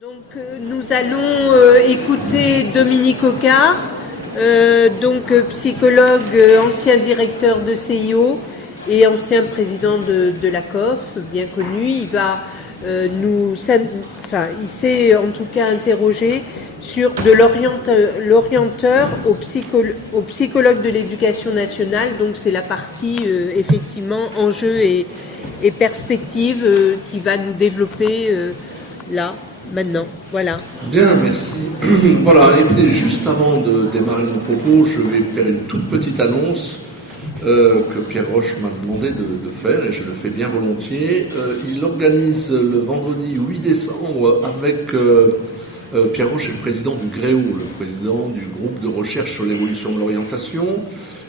Nous allons écouter Dominique Ocard, psychologue, ancien directeur de CIO et ancien président de la COF, bien connu. Il s'est en tout cas interrogé sur de l'orienteur au psychologue de l'éducation nationale. Donc c'est la partie effectivement enjeux et perspectives qui va nous développer là. Maintenant, voilà. Bien, merci. Voilà, écoutez, juste avant de démarrer mon propos, je vais faire une toute petite annonce que Pierre Roche m'a demandé de faire, et je le fais bien volontiers. Il organise le vendredi 8 décembre avec Pierre Roche est le président du GREO, le président du groupe de recherche sur l'évolution de l'orientation.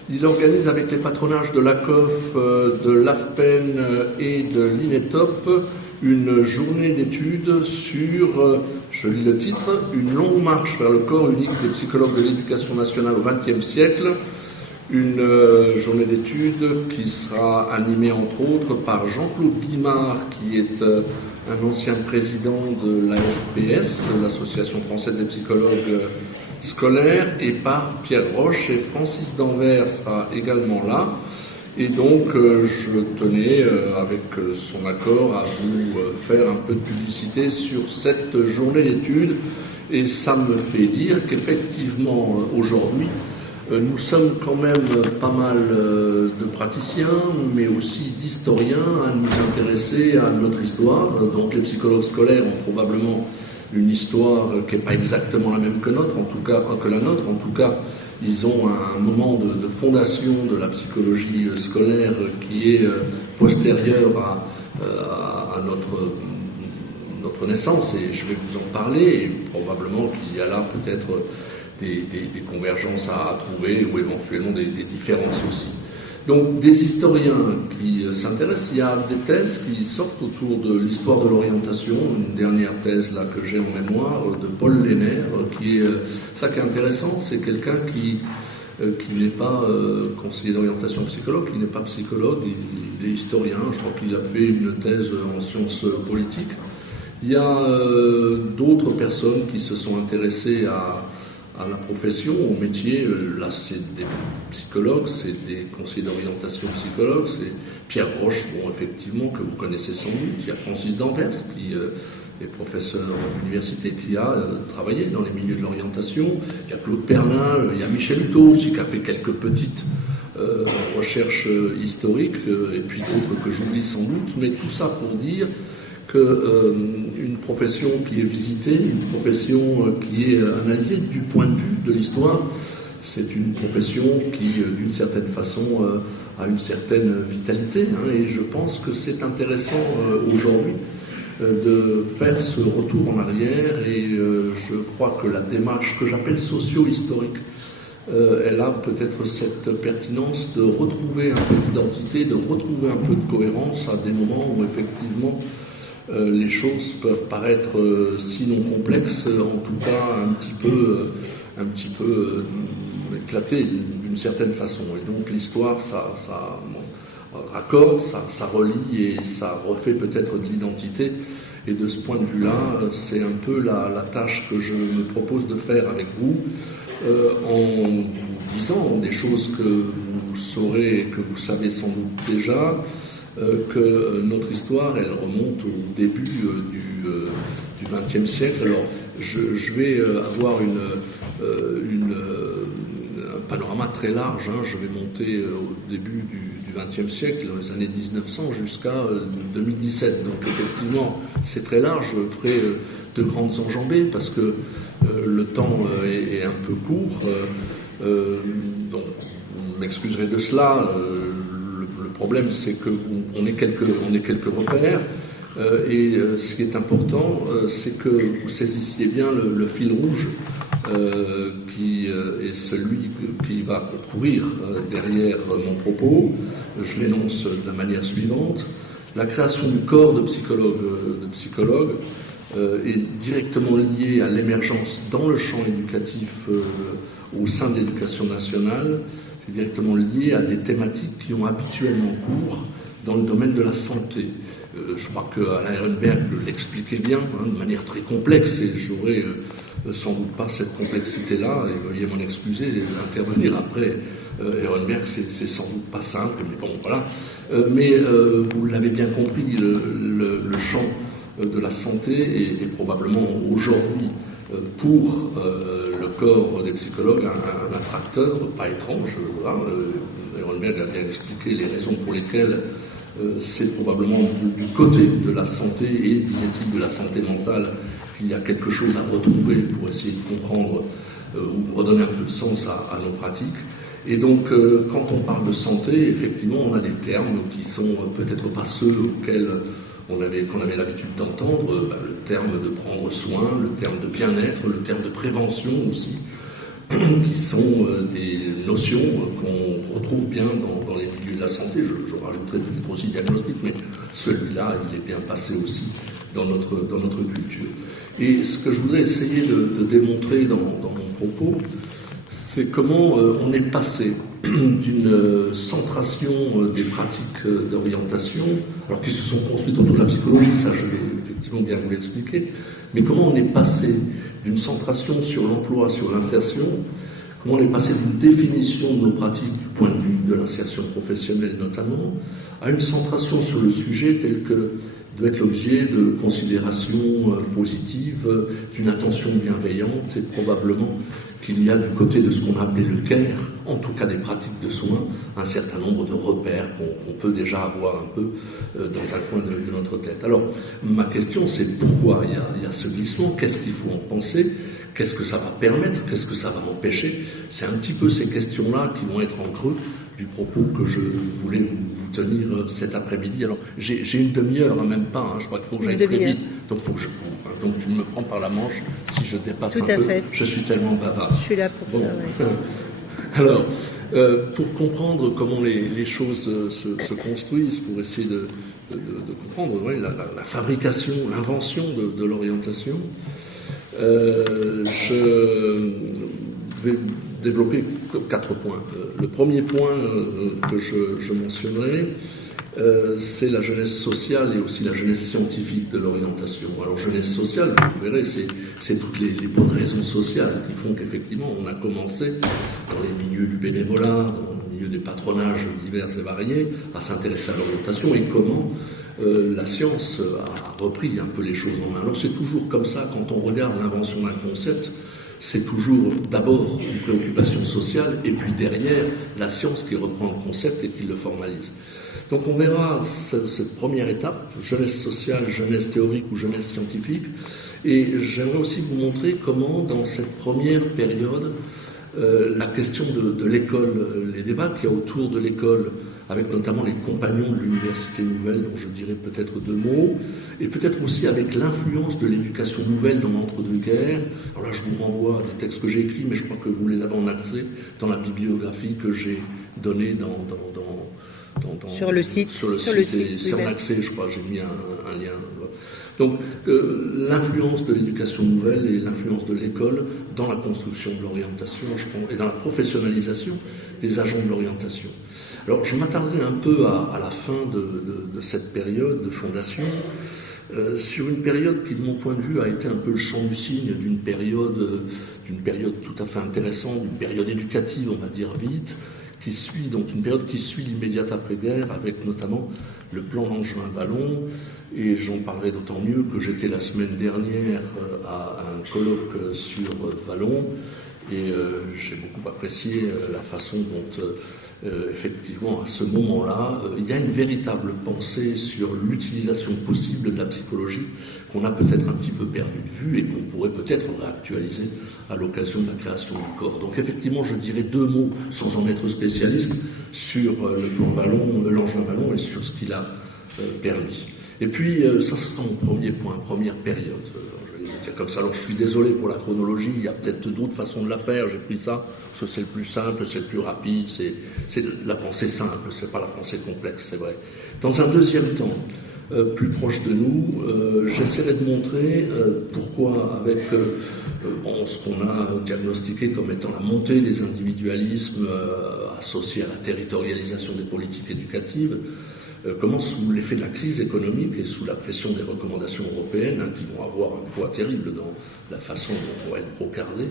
Il organise avec les patronages de l'ACOF, de l'AFPEN et de l'INETOP une journée d'études sur, je lis le titre, une longue marche vers le corps unique des psychologues de l'éducation nationale au XXe siècle. Une journée d'études qui sera animée entre autres par Jean-Claude Guimard, qui est un ancien président de l'AFPS, l'Association française des psychologues scolaires, et par Pierre Roche, et Francis Danvers sera également là. Et donc, je tenais, avec son accord, à vous faire un peu de publicité sur cette journée d'études. Et ça me fait dire qu'effectivement, aujourd'hui, nous sommes quand même pas mal de praticiens, mais aussi d'historiens, à nous intéresser à notre histoire. Donc, les psychologues scolaires ont probablement une histoire qui n'est pas exactement la même que la nôtre, en tout cas, ils ont un moment de fondation de la psychologie scolaire qui est postérieur à notre naissance, et je vais vous en parler, et probablement qu'il y a là peut-être des convergences à trouver, ou éventuellement des différences aussi. Donc des historiens qui s'intéressent, il y a des thèses qui sortent autour de l'histoire de l'orientation, une dernière thèse là que j'ai en mémoire de Paul Lehner, ça qui est intéressant, c'est quelqu'un qui n'est pas conseiller d'orientation psychologue, qui n'est pas psychologue, il est historien, je crois qu'il a fait une thèse en sciences politiques. Il y a d'autres personnes qui se sont intéressées à la profession, au métier. Là c'est des psychologues, c'est des conseillers d'orientation psychologues, c'est Pierre Roche, effectivement, que vous connaissez sans doute. Il y a Francis Danvers, qui est professeur d'université, qui a travaillé dans les milieux de l'orientation. Il y a Claude Perlin, il y a Michel Huttot aussi, qui a fait quelques petites recherches historiques, et puis d'autres que j'oublie sans doute, mais tout ça pour dire qu'une profession qui est visitée, une profession qui est analysée du point de vue de l'histoire, c'est une profession qui, d'une certaine façon, a une certaine vitalité, et je pense que c'est intéressant aujourd'hui de faire ce retour en arrière, et je crois que la démarche que j'appelle socio-historique, elle a peut-être cette pertinence de retrouver un peu d'identité, de retrouver un peu de cohérence à des moments où effectivement les choses peuvent paraître sinon complexes, en tout cas un petit peu éclatées d'une certaine façon. Et donc l'histoire, ça raccorde, ça relie et ça refait peut-être de l'identité. Et de ce point de vue-là, c'est un peu la tâche que je me propose de faire avec vous, en vous disant des choses que vous saurez et que vous savez sans doute déjà, que notre histoire, elle remonte au début du XXe siècle. Alors, je vais avoir un panorama très large. Je vais monter au début du XXe siècle, dans les années 1900, jusqu'à 2017. Donc, effectivement, c'est très large. Je ferai de grandes enjambées parce que le temps est un peu court. Donc, vous m'excuserez de cela. Le problème, c'est qu'on ait quelques repères, et ce qui est important, c'est que vous saisissiez bien le fil rouge qui est celui qui va courir derrière mon propos. Je l'énonce de la manière suivante. La création du corps de psychologue est directement liée à l'émergence dans le champ éducatif au sein de l'éducation nationale. C'est directement lié à des thématiques qui ont habituellement cours dans le domaine de la santé. Je crois qu'Alain Ehrenberg l'expliquait bien, de manière très complexe, et j'aurais sans doute pas cette complexité-là, et veuillez m'en excuser, intervenir après Ehrenberg, c'est sans doute pas simple, mais bon, voilà. Mais vous l'avez bien compris, le champ de la santé est probablement aujourd'hui, pour le corps des psychologues, un attracteur pas étrange. Ehrenberg a bien expliqué les raisons pour lesquelles c'est probablement du côté de la santé et, disait-il, de la santé mentale qu'il y a quelque chose à retrouver pour essayer de comprendre ou redonner un peu de sens à nos pratiques. Et donc, quand on parle de santé, effectivement, on a des termes qui sont peut-être pas ceux auxquels qu'on avait l'habitude d'entendre, le terme de prendre soin, le terme de bien-être, le terme de prévention aussi, qui sont des notions qu'on retrouve bien dans les milieux de la santé. Je rajouterai peut-être aussi diagnostic, mais celui-là, il est bien passé aussi dans notre culture. Et ce que je voudrais essayer de démontrer dans mon propos, c'est comment on est passé d'une centration des pratiques d'orientation, alors qui se sont construites autour de la psychologie, ça je vais effectivement bien vous l'expliquer, mais comment on est passé d'une centration sur l'emploi, sur l'insertion, comment on est passé d'une définition de nos pratiques du point de vue de l'insertion professionnelle notamment, à une centration sur le sujet tel que doit être l'objet de considérations positives, d'une attention bienveillante, et probablement qu'il y a du côté de ce qu'on a appelé le care, en tout cas des pratiques de soins, un certain nombre de repères qu'on peut déjà avoir un peu dans un coin de notre tête. Alors, ma question, c'est pourquoi il y a ce glissement, qu'est-ce qu'il faut en penser, qu'est-ce que ça va permettre, qu'est-ce que ça va empêcher. C'est un petit peu ces questions-là qui vont être en creux du propos que je voulais vous tenir cet après-midi. Alors, j'ai une demi-heure, même pas, je crois qu'il faut que j'aille très vite, donc il faut que je cours. Donc tu me prends par la manche si je dépasse un peu. Fait. Je suis tellement bavard. Je suis là pour ça, oui. Alors, pour comprendre comment les choses se construisent, pour essayer de comprendre la fabrication, l'invention de l'orientation, je vais développer 4 points. Le premier point que je mentionnerai, c'est la jeunesse sociale et aussi la jeunesse scientifique de l'orientation. Alors, jeunesse sociale, vous verrez, c'est toutes les bonnes raisons sociales qui font qu'effectivement, on a commencé dans les milieux du bénévolat, dans le milieu des patronages divers et variés, à s'intéresser à l'orientation et comment la science a repris un peu les choses en main. Alors, c'est toujours comme ça, quand on regarde l'invention d'un concept, c'est toujours d'abord une préoccupation sociale et puis derrière, la science qui reprend le concept et qui le formalise. Donc on verra cette première étape, jeunesse sociale, jeunesse théorique ou jeunesse scientifique, et j'aimerais aussi vous montrer comment dans cette première période, la question de l'école, les débats qu'il y a autour de l'école, avec notamment les compagnons de l'université nouvelle, dont je dirais peut-être 2 mots, et peut-être aussi avec l'influence de l'éducation nouvelle dans l'entre-deux-guerres. Alors là, je vous renvoie à des textes que j'ai écrits, mais je crois que vous les avez en accès dans la bibliographie que j'ai donnée sur le site. C'est en accès, je crois, j'ai mis un lien. Donc, l'influence de l'éducation nouvelle et l'influence de l'école dans la construction de l'orientation, je pense, et dans la professionnalisation des agents de l'orientation. Alors, je m'attarderai un peu à la fin de cette période de fondation, sur une période qui, de mon point de vue, a été un peu le champ du cygne d'une période tout à fait intéressante, d'une période éducative, on va dire vite, une période qui suit l'immédiate après-guerre, avec notamment le plan Langevin-Vallon, et j'en parlerai d'autant mieux que j'étais la semaine dernière à un colloque sur Vallon, et j'ai beaucoup apprécié la façon dont, effectivement, à ce moment-là, il y a une véritable pensée sur l'utilisation possible de la psychologie qu'on a peut-être un petit peu perdu de vue et qu'on pourrait peut-être réactualiser à l'occasion de la création du corps. Donc effectivement, je dirais 2 mots, sans en être spécialiste, sur le plan Langevin-Vallon et sur ce qu'il a permis. Et puis, ça sera mon premier point, première période. Je vais dire comme ça. Alors, je suis désolé pour la chronologie, il y a peut-être d'autres façons de la faire. J'ai pris ça, parce que c'est le plus simple, c'est le plus rapide, c'est la pensée simple, c'est pas la pensée complexe, c'est vrai. Dans un deuxième temps, plus proche de nous, j'essaierai de montrer pourquoi, avec ce qu'on a diagnostiqué comme étant la montée des individualismes associés à la territorialisation des politiques éducatives, comment sous l'effet de la crise économique et sous la pression des recommandations européennes, qui vont avoir un poids terrible dans la façon dont on va être brocardé,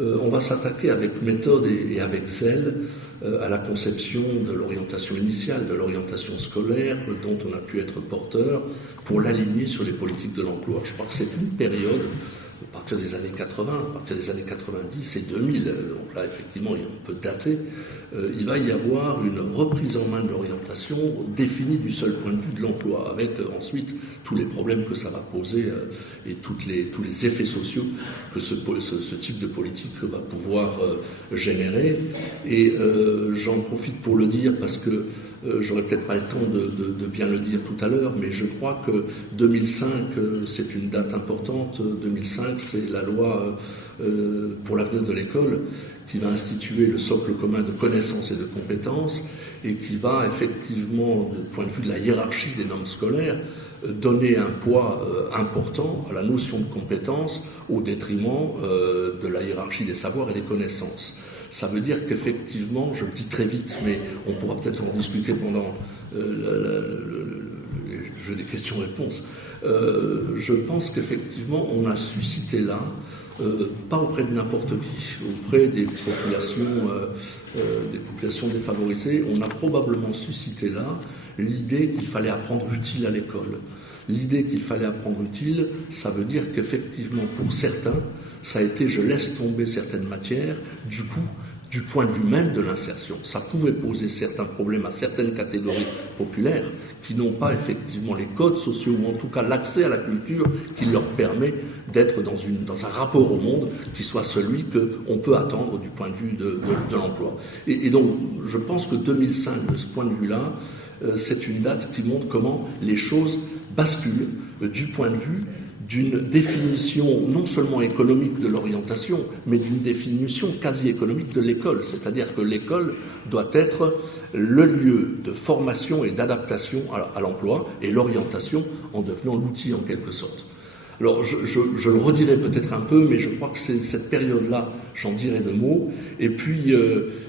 on va s'attaquer avec méthode et avec zèle à la conception de l'orientation initiale, de l'orientation scolaire dont on a pu être porteur pour l'aligner sur les politiques de l'emploi. Je crois que c'est une période, à partir des années 80, à partir des années 90 et 2000, donc là effectivement on peut dater, il va y avoir une reprise en main de l'orientation définie du seul point de vue de l'emploi, avec ensuite tous les problèmes que ça va poser et tous les effets sociaux que ce type de politique va pouvoir générer. Et j'en profite pour le dire parce que j'aurais peut-être pas le temps de bien le dire tout à l'heure, mais je crois que 2005, c'est une date importante. 2005, c'est la loi pour l'avenir de l'école qui va instituer le socle commun de connaissances et de compétences et qui va effectivement, du point de vue de la hiérarchie des normes scolaires, donner un poids important à la notion de compétence au détriment de la hiérarchie des savoirs et des connaissances. Ça veut dire qu'effectivement, je le dis très vite, mais on pourra peut-être en discuter pendant le jeu des questions-réponses. Je pense qu'effectivement, on a suscité là, pas auprès de n'importe qui, auprès des populations défavorisées, on a probablement suscité là l'idée qu'il fallait apprendre utile à l'école. L'idée qu'il fallait apprendre utile, ça veut dire qu'effectivement, pour certains, ça a été je laisse tomber certaines matières, du coup, du point de vue même de l'insertion. Ça pouvait poser certains problèmes à certaines catégories populaires qui n'ont pas effectivement les codes sociaux ou en tout cas l'accès à la culture qui leur permet d'être dans un rapport au monde qui soit celui qu'on peut attendre du point de vue de l'emploi. Et donc, je pense que 2005, de ce point de vue-là, c'est une date qui montre comment les choses basculent du point de vue d'une définition non seulement économique de l'orientation, mais d'une définition quasi économique de l'école. C'est-à-dire que l'école doit être le lieu de formation et d'adaptation à l'emploi, et l'orientation en devenant l'outil en quelque sorte. Alors, je le redirai peut-être un peu, mais je crois que c'est cette période-là, j'en dirai 2 mots. Et puis,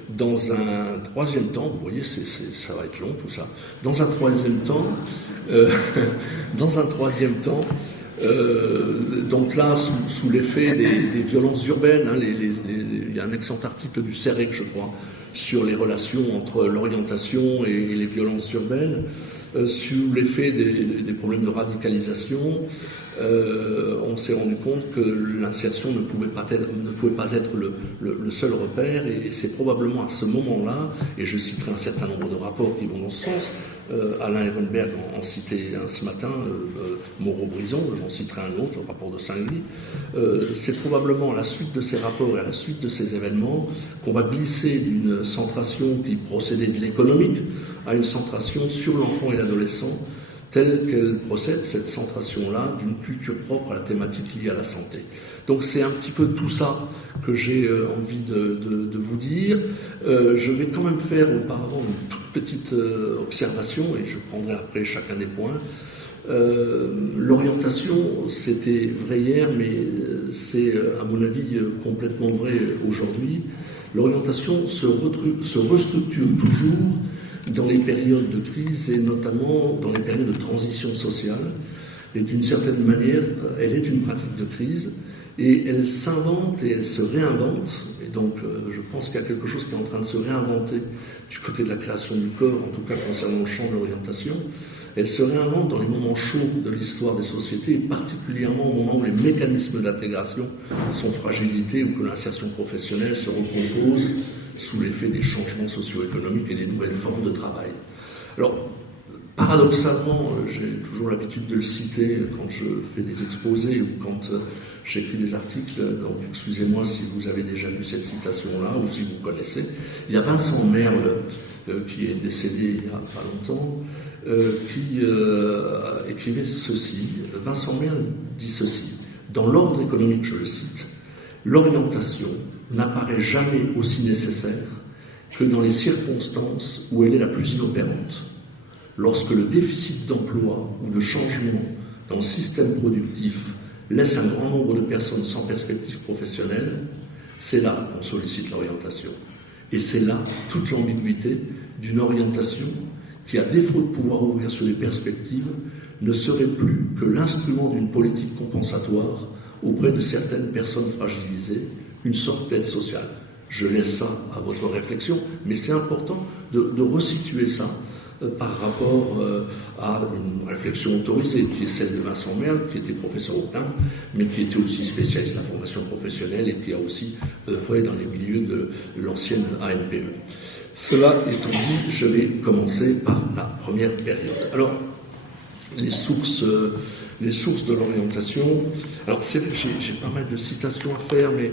dans un troisième temps, vous voyez, ça va être long tout ça. Dans un troisième temps, donc là, sous l'effet des violences urbaines, il y a un excellent article du CEREC, je crois, sur les relations entre l'orientation et les violences urbaines, sous l'effet des problèmes de radicalisation, on s'est rendu compte que l'insertion ne pouvait pas être le seul repère, et c'est probablement à ce moment-là, et je citerai un certain nombre de rapports qui vont dans ce sens. Alain Ehrenberg en citait un ce matin, Moreau-Brison, j'en citerai un autre, le rapport de Saint-Louis. C'est probablement à la suite de ces rapports et à la suite de ces événements qu'on va glisser d'une centration qui procédait de l'économique à une centration sur l'enfant et l'adolescent, telle qu'elle procède, cette centration-là, d'une culture propre à la thématique liée à la santé. Donc c'est un petit peu tout ça que j'ai envie de vous dire. Je vais quand même faire auparavant une toute petite observation, et je prendrai après chacun des points. L'orientation, c'était vrai hier, mais c'est à mon avis complètement vrai aujourd'hui. L'orientation se restructure toujours dans les périodes de crise et notamment dans les périodes de transition sociale. Et d'une certaine manière, elle est une pratique de crise et elle s'invente et elle se réinvente. Et donc, je pense qu'il y a quelque chose qui est en train de se réinventer du côté de la création du corps, en tout cas concernant le champ de l'orientation. Elle se réinvente dans les moments chauds de l'histoire des sociétés, et particulièrement au moment où les mécanismes d'intégration sont fragilisés ou que l'insertion professionnelle se recompose sous l'effet des changements socio-économiques et des nouvelles formes de travail. Alors, paradoxalement, j'ai toujours l'habitude de le citer quand je fais des exposés ou quand j'écris des articles, donc excusez-moi si vous avez déjà vu cette citation-là ou si vous connaissez. Il y a Vincent Merle, qui est décédé il n'y a pas longtemps, qui écrivait ceci. Vincent Merle dit ceci. Dans l'ordre économique, je le cite, l'orientation n'apparaît jamais aussi nécessaire que dans les circonstances où elle est la plus inopérante. Lorsque le déficit d'emploi ou de changement dans le système productif laisse un grand nombre de personnes sans perspective professionnelle, c'est là qu'on sollicite l'orientation. Et c'est là toute l'ambiguïté d'une orientation qui, à défaut de pouvoir ouvrir sur les perspectives, ne serait plus que l'instrument d'une politique compensatoire auprès de certaines personnes fragilisées, une sorte d'aide sociale. Je laisse ça à votre réflexion, mais c'est important de resituer ça par rapport à une réflexion autorisée, qui est celle de Vincent Merle, qui était professeur au CNAM, mais qui était aussi spécialiste de la formation professionnelle et qui a aussi œuvré dans les milieux de l'ancienne ANPE. Cela étant dit, je vais commencer par la première période. Alors, les sources de l'orientation. Alors, c'est vrai que j'ai pas mal de citations à faire, mais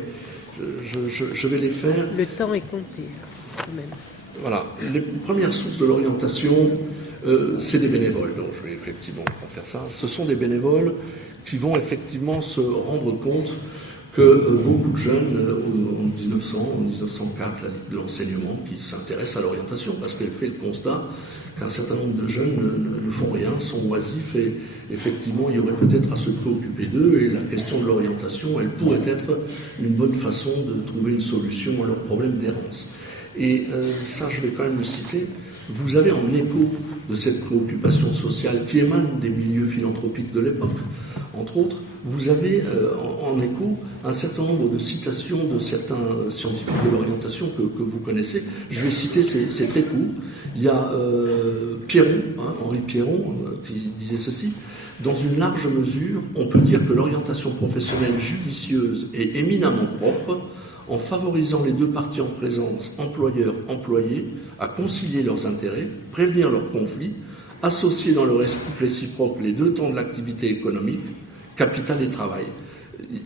je vais les faire. Le temps est compté, quand même. Voilà. Les premières sources de l'orientation, c'est des bénévoles. Donc, je vais effectivement pas faire ça. Ce sont des bénévoles qui vont effectivement se rendre compte que beaucoup de jeunes, en 1904, la Ligue de l'enseignement, qui s'intéresse à l'orientation, parce qu'elle fait le constat qu'un certain nombre de jeunes ne font rien, sont oisifs, et effectivement, il y aurait peut-être à se préoccuper d'eux, et la question de l'orientation, elle pourrait être une bonne façon de trouver une solution à leurs problèmes d'errance. Et ça, je vais quand même le citer. Vous avez en écho de cette préoccupation sociale qui émane des milieux philanthropiques de l'époque, entre autres, vous avez en écho un certain nombre de citations de certains scientifiques de l'orientation que vous connaissez. Je vais citer, c'est très court. Il y a Pierron, Henri Pierron, qui disait ceci. Dans une large mesure, on peut dire que l'orientation professionnelle judicieuse est éminemment propre, en favorisant les deux parties en présence, employeurs-employés, à concilier leurs intérêts, prévenir leurs conflits, associer dans leur esprit réciproque les deux temps de l'activité économique, capital et travail.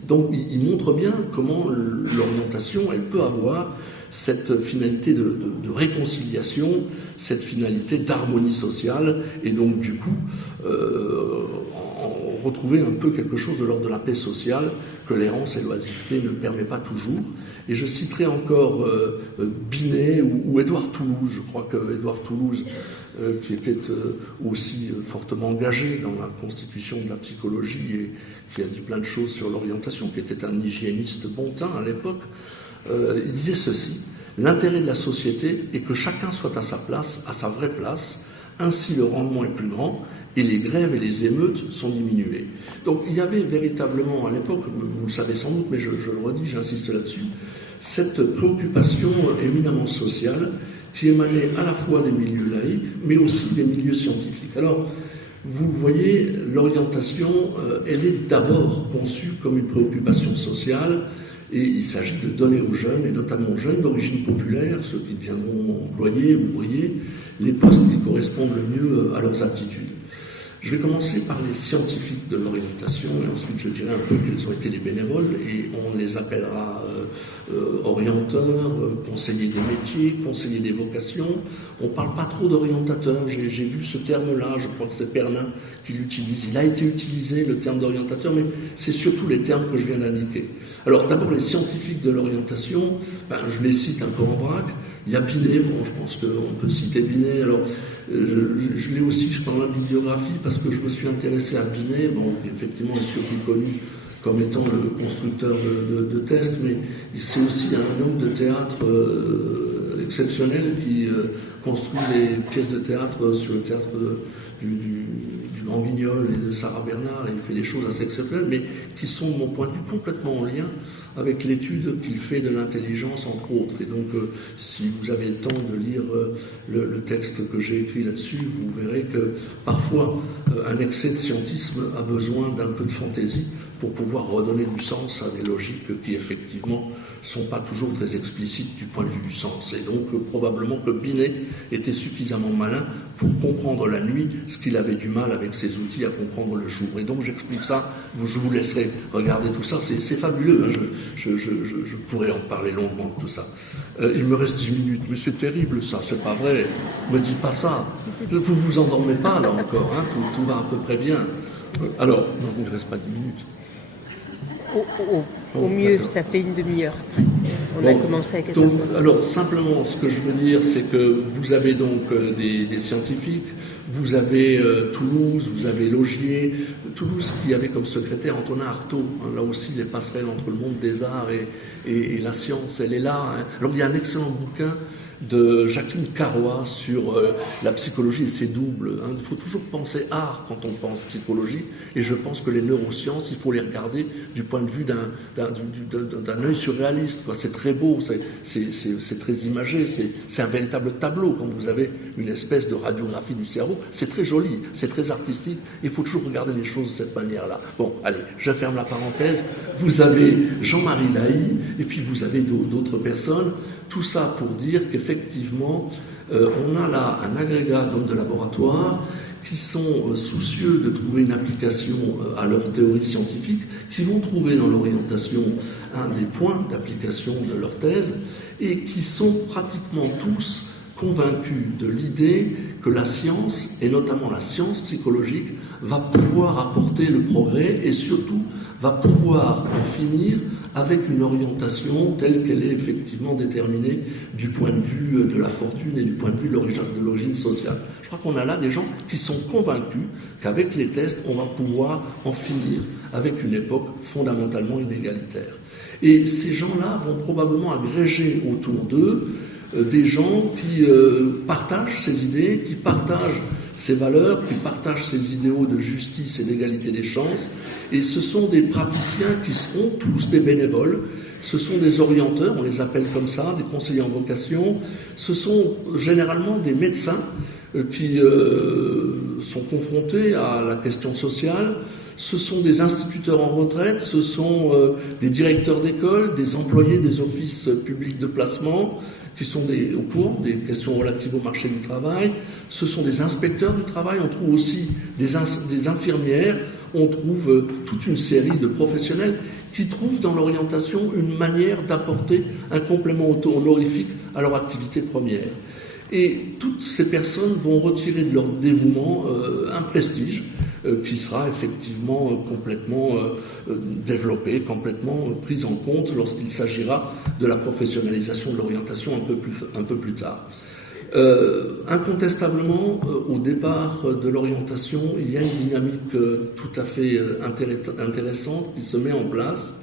Donc il montre bien comment l'orientation, elle peut avoir cette finalité de réconciliation, cette finalité d'harmonie sociale, et donc du coup retrouver un peu quelque chose de l'ordre de la paix sociale que l'errance et l'oisiveté ne permet pas toujours. Et je citerai encore Binet ou Édouard Toulouse. Je crois que Édouard Toulouse, qui était aussi fortement engagé dans la constitution de la psychologie et qui a dit plein de choses sur l'orientation, qui était un hygiéniste bon teint à l'époque, il disait ceci: l'intérêt de la société est que chacun soit à sa place, à sa vraie place, ainsi le rendement est plus grand et les grèves et les émeutes sont diminuées. Donc il y avait véritablement à l'époque, vous le savez sans doute, mais je le redis, j'insiste là-dessus, cette préoccupation éminemment sociale qui émanait à la fois des milieux laïcs, mais aussi des milieux scientifiques. Alors, vous voyez, l'orientation, elle est d'abord conçue comme une préoccupation sociale, et il s'agit de donner aux jeunes, et notamment aux jeunes d'origine populaire, ceux qui deviendront employés, ouvriers, les postes qui correspondent le mieux à leurs aptitudes. Je vais commencer par les scientifiques de l'orientation, et ensuite je dirai un peu quels ont été les bénévoles, et on les appellera orienteurs, conseillers des métiers, conseillers des vocations. On ne parle pas trop d'orientateurs, j'ai vu ce terme-là, je crois que c'est Pernin qui l'utilise. Il a été utilisé, le terme d'orientateur, mais c'est surtout les termes que je viens d'indiquer. Alors d'abord les scientifiques de l'orientation, je les cite un peu en vrac. Il y a Binet, bon, je pense qu'on peut citer Binet. Alors, je l'ai aussi, je prends la bibliographie parce que je me suis intéressé à Binet, bon, effectivement, il est surtout connu comme étant le constructeur de tests, mais c'est aussi un homme de théâtre exceptionnel qui construit des pièces de théâtre sur le théâtre du Grand Guignol et de Sarah Bernard, et il fait des choses assez exceptionnelles, mais qui sont, de mon point de vue, complètement en lien avec l'étude qu'il fait de l'intelligence, entre autres. Et donc, si vous avez le temps de lire le texte que j'ai écrit là-dessus, vous verrez que parfois, un excès de scientisme a besoin d'un peu de fantaisie pour pouvoir redonner du sens à des logiques qui, effectivement, ne sont pas toujours très explicites du point de vue du sens. Et donc, probablement que Binet était suffisamment malin pour comprendre la nuit ce qu'il avait du mal avec ses outils à comprendre le jour. Et donc, j'explique ça, je vous laisserai regarder tout ça, c'est fabuleux, hein. Je pourrais en parler longuement de tout ça. Il me reste 10 minutes, mais c'est terrible ça, c'est pas vrai, me dis pas ça. Vous vous endormez pas là encore, hein. Tout va à peu près bien. Alors, non, il ne reste pas 10 minutes. Au mieux, ça fait une demi-heure après. On a commencé à 14h. Alors, simplement, ce que je veux dire, c'est que vous avez donc des scientifiques, vous avez Toulouse, vous avez Laugier. Toulouse qui avait comme secrétaire Antonin Artaud. Hein, là aussi, les passerelles entre le monde des arts et la science, elle est là. Hein. Alors, il y a un excellent bouquin de Jacqueline Carrois sur la psychologie et ses doubles. Il faut toujours penser art quand on pense psychologie, et je pense que les neurosciences, il faut les regarder du point de vue d'un œil surréaliste. C'est très beau, c'est très imagé, c'est un véritable tableau quand vous avez une espèce de radiographie du cerveau. C'est très joli, c'est très artistique, il faut toujours regarder les choses de cette manière-là. Bon, allez, je ferme la parenthèse. Vous avez Jean-Marie Lahaye, et puis vous avez d'autres personnes. Tout ça pour dire qu'effectivement, on a là un agrégat d'hommes de laboratoire qui sont soucieux de trouver une application à leur théorie scientifique, qui vont trouver dans l'orientation un des points d'application de leur thèse, et qui sont pratiquement tous convaincus de l'idée que la science, et notamment la science psychologique, va pouvoir apporter le progrès et surtout va pouvoir en finir avec une orientation telle qu'elle est effectivement déterminée du point de vue de la fortune et du point de vue de l'origine sociale. Je crois qu'on a là des gens qui sont convaincus qu'avec les tests, on va pouvoir en finir avec une époque fondamentalement inégalitaire. Et ces gens-là vont probablement agréger autour d'eux des gens qui partagent ces idées, qui partagent ces valeurs, qui partagent ces idéaux de justice et d'égalité des chances. Et ce sont des praticiens qui seront tous des bénévoles. Ce sont des orienteurs, on les appelle comme ça, des conseillers en vocation. Ce sont généralement des médecins qui sont confrontés à la question sociale. Ce sont des instituteurs en retraite, ce sont des directeurs d'école, des employés des offices publics de placement, qui sont au courant des questions relatives au marché du travail. Ce sont des inspecteurs du travail, on trouve aussi des infirmières, on trouve toute une série de professionnels qui trouvent dans l'orientation une manière d'apporter un complément honorifique à leur activité première. Et toutes ces personnes vont retirer de leur dévouement un prestige qui sera effectivement complètement développé, complètement pris en compte lorsqu'il s'agira de la professionnalisation de l'orientation un peu plus tard. Incontestablement, au départ de l'orientation, il y a une dynamique tout à fait intéressante qui se met en place,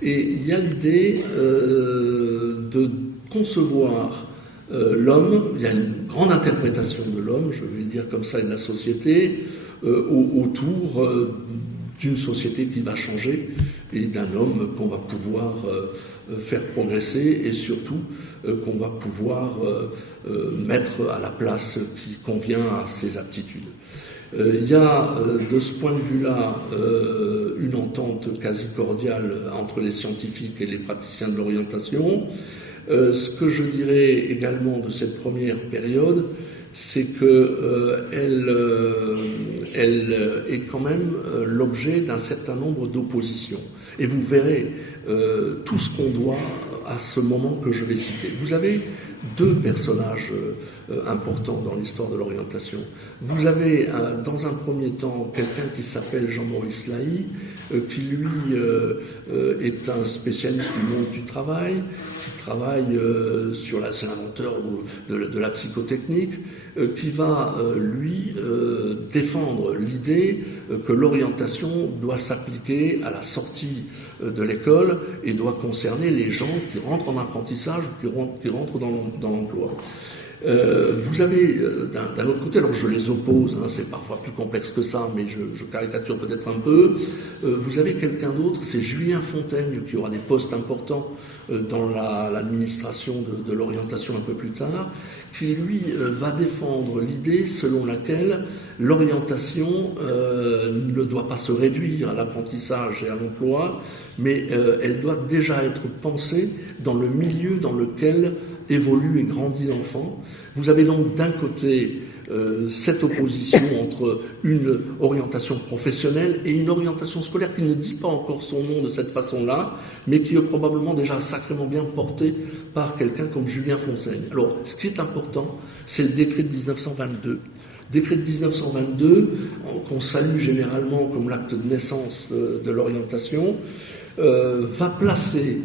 et il y a l'idée de concevoir l'homme. Il y a une grande interprétation de l'homme, je vais le dire comme ça, et de la société, autour d'une société qui va changer et d'un homme qu'on va pouvoir faire progresser, et surtout qu'on va pouvoir mettre à la place qui convient à ses aptitudes. Il y a de ce point de vue-là une entente quasi cordiale entre les scientifiques et les praticiens de l'orientation. Ce que je dirais également de cette première période, c'est qu'elle est quand même l'objet d'un certain nombre d'oppositions. Et vous verrez tout ce qu'on doit à ce moment que je vais citer. Vous avez deux personnages importants dans l'histoire de l'orientation. Vous avez dans un premier temps quelqu'un qui s'appelle Jean-Maurice Lahaye, qui lui est un spécialiste du monde du travail, qui travaille c'est l'inventeur de la psychotechnique, qui va lui défendre l'idée que l'orientation doit s'appliquer à la sortie de l'école et doit concerner les gens qui rentrent en apprentissage ou qui rentrent dans l'emploi. Vous avez d'un autre côté, alors je les oppose, c'est parfois plus complexe que ça, mais je caricature peut-être un peu, vous avez quelqu'un d'autre, c'est Julien Fontaigne, qui aura des postes importants dans l'administration de l'orientation un peu plus tard, qui lui va défendre l'idée selon laquelle l'orientation ne doit pas se réduire à l'apprentissage et à l'emploi, mais elle doit déjà être pensée dans le milieu dans lequel évolue et grandit l'enfant. Vous avez donc d'un côté cette opposition entre une orientation professionnelle et une orientation scolaire qui ne dit pas encore son nom de cette façon-là, mais qui est probablement déjà sacrément bien portée par quelqu'un comme Julien Fontaigne. Alors, ce qui est important, c'est le décret de 1922. Décret de 1922, qu'on salue généralement comme l'acte de naissance de l'orientation, va placer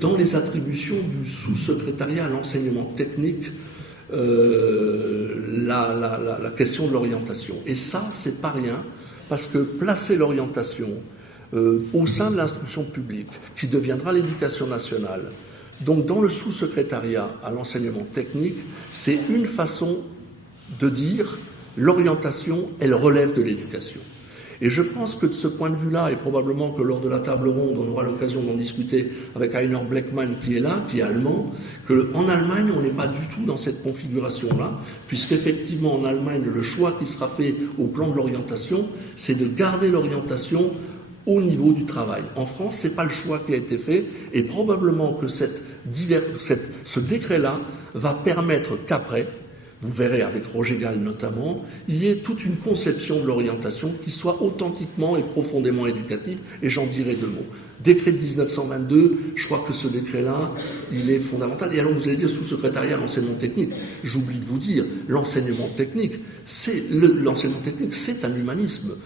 dans les attributions du sous-secrétariat à l'enseignement technique la question de l'orientation. Et ça, c'est pas rien, parce que placer l'orientation au sein de l'instruction publique, qui deviendra l'éducation nationale, Donc dans le sous-secrétariat à l'enseignement technique, c'est une façon de dire l'orientation, elle relève de l'éducation. Et je pense que de ce point de vue-là, et probablement que lors de la table ronde, on aura l'occasion d'en discuter avec Heiner Bleckmann qui est là, qui est allemand, qu'en Allemagne, on n'est pas du tout dans cette configuration-là, puisqu'effectivement, en Allemagne, le choix qui sera fait au plan de l'orientation, c'est de garder l'orientation au niveau du travail. En France, ce n'est pas le choix qui a été fait, et probablement que ce décret-là va permettre qu'après, vous verrez avec Roger Gall notamment, il y ait toute une conception de l'orientation qui soit authentiquement et profondément éducative, et j'en dirai deux mots. Décret de 1922, je crois que ce décret-là, il est fondamental. Et alors vous allez dire sous-secrétariat à l'enseignement technique. J'oublie de vous dire, l'enseignement technique, c'est un humanisme.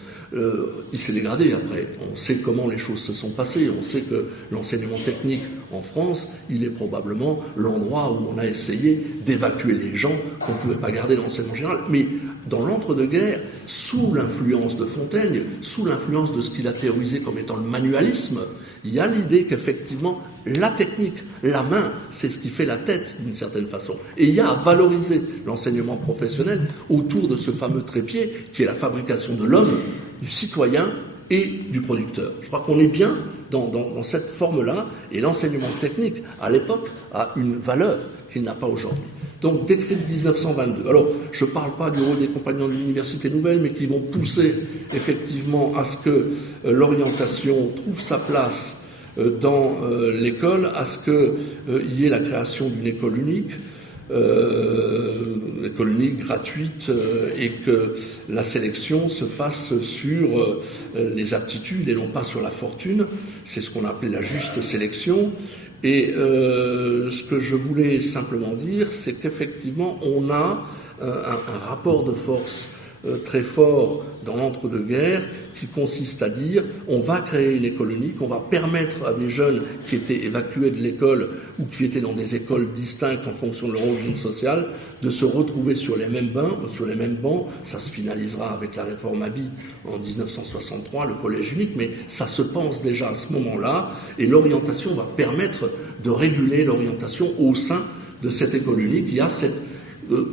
Il s'est dégradé après. On sait comment les choses se sont passées. On sait que l'enseignement technique en France, il est probablement l'endroit où on a essayé d'évacuer les gens qu'on ne pouvait pas garder dans l'enseignement général. Mais dans l'entre-deux-guerres, sous l'influence de Fontaigne, sous l'influence de ce qu'il a théorisé comme étant le manualisme, il y a l'idée qu'effectivement, la technique, la main, c'est ce qui fait la tête d'une certaine façon. Et il y a à valoriser l'enseignement professionnel autour de ce fameux trépied qui est la fabrication de l'homme, du citoyen et du producteur. Je crois qu'on est bien dans cette forme-là, et l'enseignement technique, à l'époque, a une valeur qu'il n'a pas aujourd'hui. Donc, décret de 1922. Alors, je ne parle pas du rôle des compagnons de l'Université Nouvelle, mais qui vont pousser effectivement à ce que l'orientation trouve sa place dans l'école, à ce qu'il y ait la création d'une école unique gratuite, et que la sélection se fasse sur les aptitudes et non pas sur la fortune. C'est ce qu'on appelait la juste sélection. Et ce que je voulais simplement dire, c'est qu'effectivement, on a un rapport de force très fort dans l'entre-deux-guerres qui consiste à dire on va créer une école unique, on va permettre à des jeunes qui étaient évacués de l'école ou qui étaient dans des écoles distinctes en fonction de leur origine sociale de se retrouver sur les mêmes bancs. Ça se finalisera avec la réforme Haby en 1963, le collège unique, mais ça se pense déjà à ce moment-là, et l'orientation va permettre de réguler l'orientation au sein de cette école unique. Il y a cette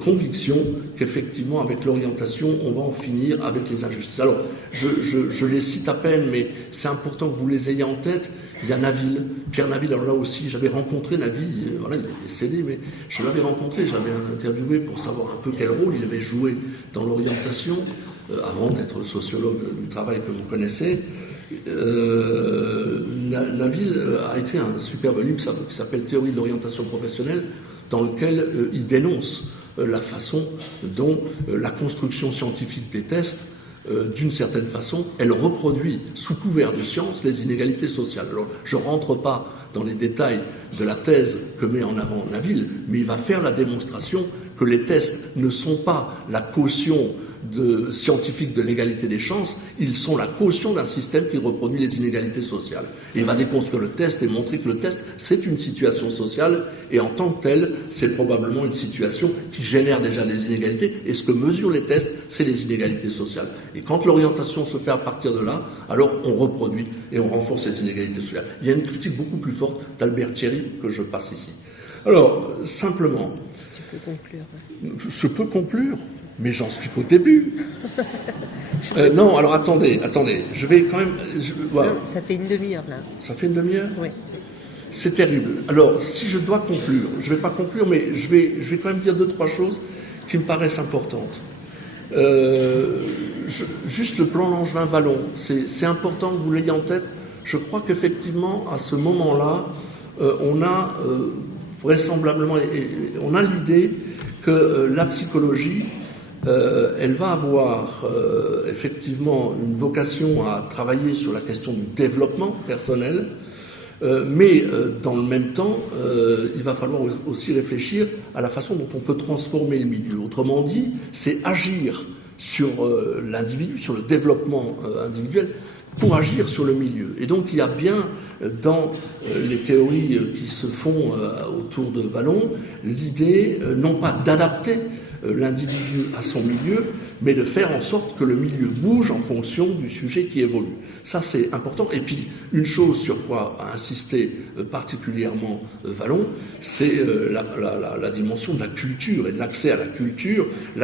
conviction qu'effectivement, avec l'orientation, on va en finir avec les injustices. Alors, je les cite à peine, mais c'est important que vous les ayez en tête. Il y a Naville, Pierre Naville. Alors là aussi, j'avais rencontré Naville, voilà, il est décédé, mais je l'avais rencontré, j'avais interviewé pour savoir un peu quel rôle il avait joué dans l'orientation, avant d'être sociologue du travail que vous connaissez. Naville a écrit un superbe livre qui s'appelle Théorie de l'orientation professionnelle, dans lequel il dénonce la façon dont la construction scientifique des tests, d'une certaine façon, elle reproduit, sous couvert de science, les inégalités sociales. Alors, je ne rentre pas dans les détails de la thèse que met en avant Naville, mais il va faire la démonstration que les tests ne sont pas la caution scientifique de l'égalité des chances, ils sont la caution d'un système qui reproduit les inégalités sociales. Et il va déconstruire le test et montrer que le test, c'est une situation sociale, et en tant que tel, c'est probablement une situation qui génère déjà des inégalités, et ce que mesurent les tests, c'est les inégalités sociales. Et quand l'orientation se fait à partir de là, alors on reproduit et on renforce les inégalités sociales. Il y a une critique beaucoup plus forte d'Albert Thierry que je passe ici. Alors, simplement... Si tu peux conclure. Je peux conclure, mais j'en suis qu'au début. Non, alors attendez, je vais quand même... Voilà. Non, ça fait une demi-heure, là. Ça fait une demi-heure ? Oui. C'est terrible. Alors, si je dois conclure, je ne vais pas conclure, mais je vais quand même dire 2-3 choses qui me paraissent importantes. Juste le plan Langevin-Vallon, c'est important que vous l'ayez en tête. Je crois qu'effectivement, à ce moment-là, on a vraisemblablement, on a l'idée que la psychologie, elle va avoir effectivement une vocation à travailler sur la question du développement personnel, mais dans le même temps, il va falloir aussi réfléchir à la façon dont on peut transformer le milieu. Autrement dit, c'est agir sur l'individu, sur le développement individuel, pour agir sur le milieu. Et donc il y a bien dans les théories qui se font autour de Vallon l'idée non pas d'adapter l'individu à son milieu, mais de faire en sorte que le milieu bouge en fonction du sujet qui évolue. Ça, c'est important. Et puis, une chose sur quoi a insisté particulièrement Vallon, c'est la dimension de la culture et de l'accès à la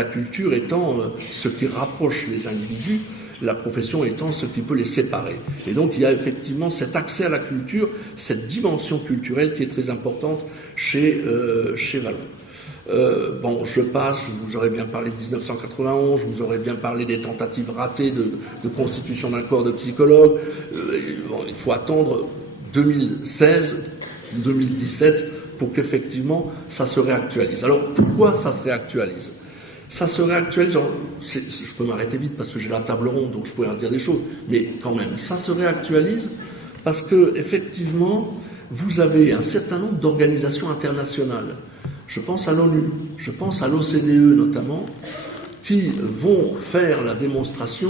culture étant ce qui rapproche les individus, la profession étant ce qui peut les séparer. Et donc, il y a effectivement cet accès à la culture, cette dimension culturelle qui est très importante chez Vallon. Je passe, je vous aurais bien parlé de 1991, je vous aurais bien parlé des tentatives ratées de constitution d'un corps de psychologues. Il faut attendre 2016, 2017 pour qu'effectivement ça se réactualise. Alors pourquoi ça se réactualise ? Ça se réactualise, je peux m'arrêter vite parce que j'ai la table ronde, donc je pourrais dire des choses, mais quand même, ça se réactualise parce que effectivement, vous avez un certain nombre d'organisations internationales. Je pense à l'ONU, je pense à l'OCDE notamment, qui vont faire la démonstration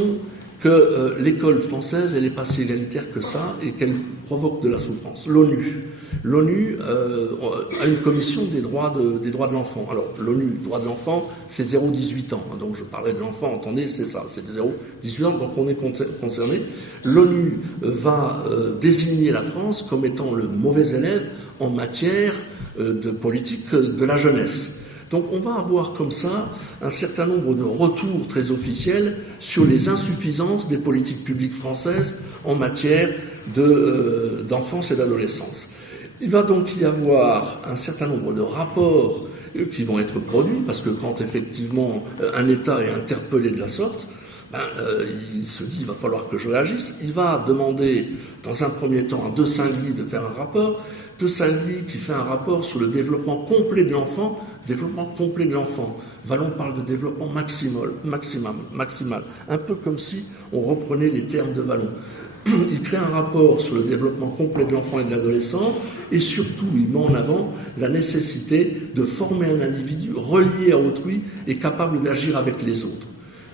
que l'école française, elle n'est pas si égalitaire que ça et qu'elle provoque de la souffrance. L'ONU a une commission des droits de l'enfant. Alors, l'ONU, droits de l'enfant, c'est 0-18 ans. Donc, je parlais de l'enfant, entendez, c'est ça, c'est 0-18 ans, donc on est concerné. L'ONU va désigner la France comme étant le mauvais élève en matière de politique de la jeunesse. Donc on va avoir comme ça un certain nombre de retours très officiels sur les insuffisances des politiques publiques françaises en matière d'enfance et d'adolescence. Il va donc y avoir un certain nombre de rapports qui vont être produits, parce que quand effectivement un État est interpellé de la sorte, il se dit il va falloir que je réagisse. Il va demander dans un premier temps à De Saint-Gly de faire un rapport. De Saint-Gly qui fait un rapport sur le développement complet de l'enfant. Vallon parle de développement maximal, un peu comme si on reprenait les termes de Vallon. Il crée un rapport sur le développement complet de l'enfant et de l'adolescent, et surtout il met en avant la nécessité de former un individu relié à autrui et capable d'agir avec les autres.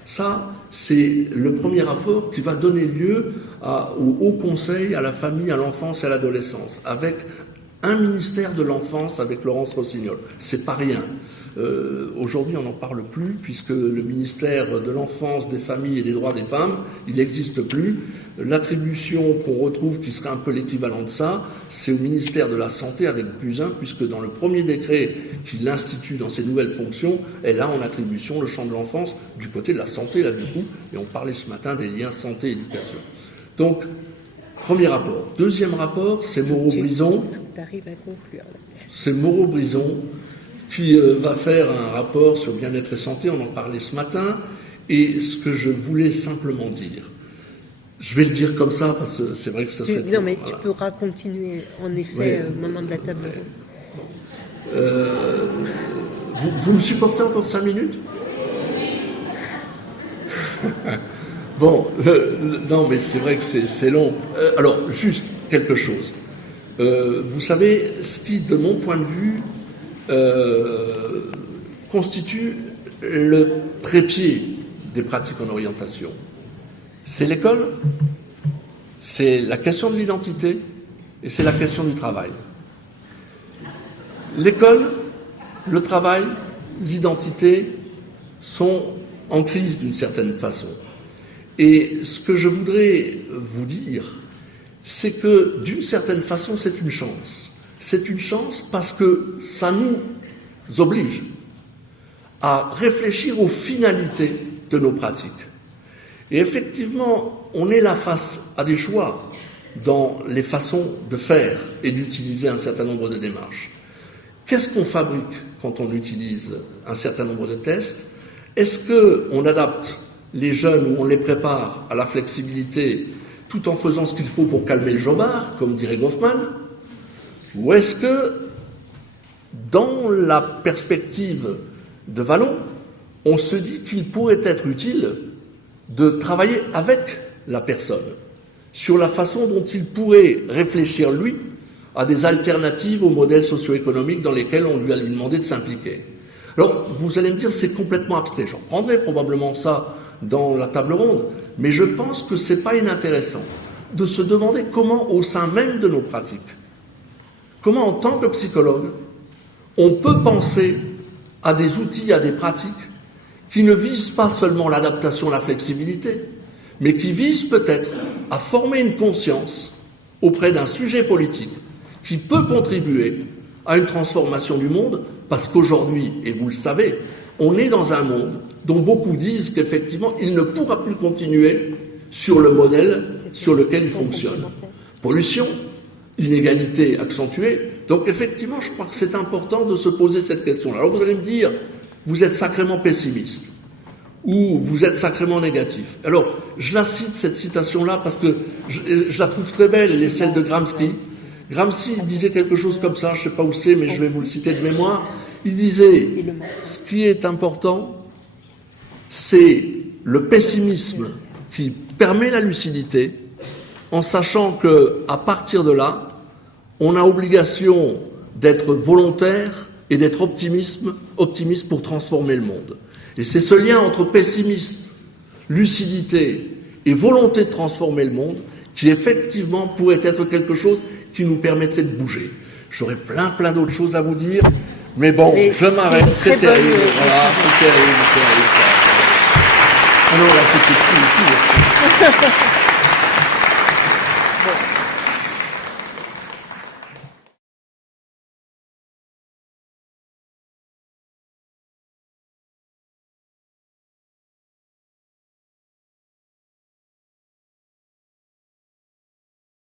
Ça, c'est le premier rapport qui va donner lieu au Haut Conseil, à la famille, à l'enfance et à l'adolescence, avec un ministère de l'enfance avec Laurence Rossignol. C'est pas rien. Aujourd'hui, on n'en parle plus, puisque le ministère de l'enfance, des familles et des droits des femmes, il n'existe plus. L'attribution qu'on retrouve, qui serait un peu l'équivalent de ça, c'est au ministère de la Santé avec Buzyn, puisque dans le premier décret qui l'institue dans ses nouvelles fonctions, elle a en attribution le champ de l'enfance du côté de la santé, là du coup, et on parlait ce matin des liens santé-éducation. Donc, premier rapport. Deuxième rapport, c'est Moreau-Brison. C'est Moreau-Brison qui va faire un rapport sur bien-être et santé, on en parlait ce matin, et ce que je voulais simplement dire, je vais le dire comme ça, parce que c'est vrai que ça serait... Non, mais voilà. Tu pourras continuer, en effet, au moment de la table ronde. Vous me supportez encore 5 minutes? Bon, non, mais c'est vrai que c'est long. Alors, juste quelque chose. Vous savez, ce qui, de mon point de vue, constitue le trépied des pratiques en orientation, c'est l'école, c'est la question de l'identité et c'est la question du travail. L'école, le travail, l'identité sont en crise d'une certaine façon. Et ce que je voudrais vous dire, c'est que d'une certaine façon, c'est une chance. C'est une chance parce que ça nous oblige à réfléchir aux finalités de nos pratiques. Et effectivement, on est là face à des choix dans les façons de faire et d'utiliser un certain nombre de démarches. Qu'est-ce qu'on fabrique quand on utilise un certain nombre de tests? Est-ce qu'on adapte les jeunes ou on les prépare à la flexibilité tout en faisant ce qu'il faut pour calmer le jobard, comme dirait Goffman? Ou est-ce que, dans la perspective de Vallon, on se dit qu'il pourrait être utile de travailler avec la personne sur la façon dont il pourrait réfléchir, lui, à des alternatives aux modèles socio-économiques dans lesquels on lui a demandé de s'impliquer. Alors, vous allez me dire, c'est complètement abstrait. Je reprendrai probablement ça dans la table ronde, mais je pense que c'est pas inintéressant de se demander comment, au sein même de nos pratiques, comment, en tant que psychologue, on peut penser à des outils, à des pratiques qui ne visent pas seulement l'adaptation, la flexibilité, mais qui visent peut-être à former une conscience auprès d'un sujet politique qui peut contribuer à une transformation du monde, parce qu'aujourd'hui, et vous le savez, on est dans un monde dont beaucoup disent qu'effectivement, il ne pourra plus continuer sur le modèle sur lequel il fonctionne. Pollution, inégalité accentuée. Donc effectivement, je crois que c'est important de se poser cette question-là. Alors vous allez me dire, vous êtes sacrément pessimiste, ou vous êtes sacrément négatif. Alors, je la cite, cette citation-là, parce que je la trouve très belle, elle est celle de Gramsci. Gramsci disait quelque chose comme ça, je ne sais pas où c'est, mais je vais vous le citer de mémoire. Il disait, ce qui est important, c'est le pessimisme qui permet la lucidité, en sachant qu'à partir de là, on a obligation d'être volontaire et d'être optimiste pour transformer le monde. Et c'est ce lien entre pessimisme, lucidité et volonté de transformer le monde qui effectivement pourrait être quelque chose qui nous permettrait de bouger. J'aurais plein d'autres choses à vous dire, mais bon, je m'arrête, c'est terrible. Voilà, c'est terrible. Alors là, c'était tout.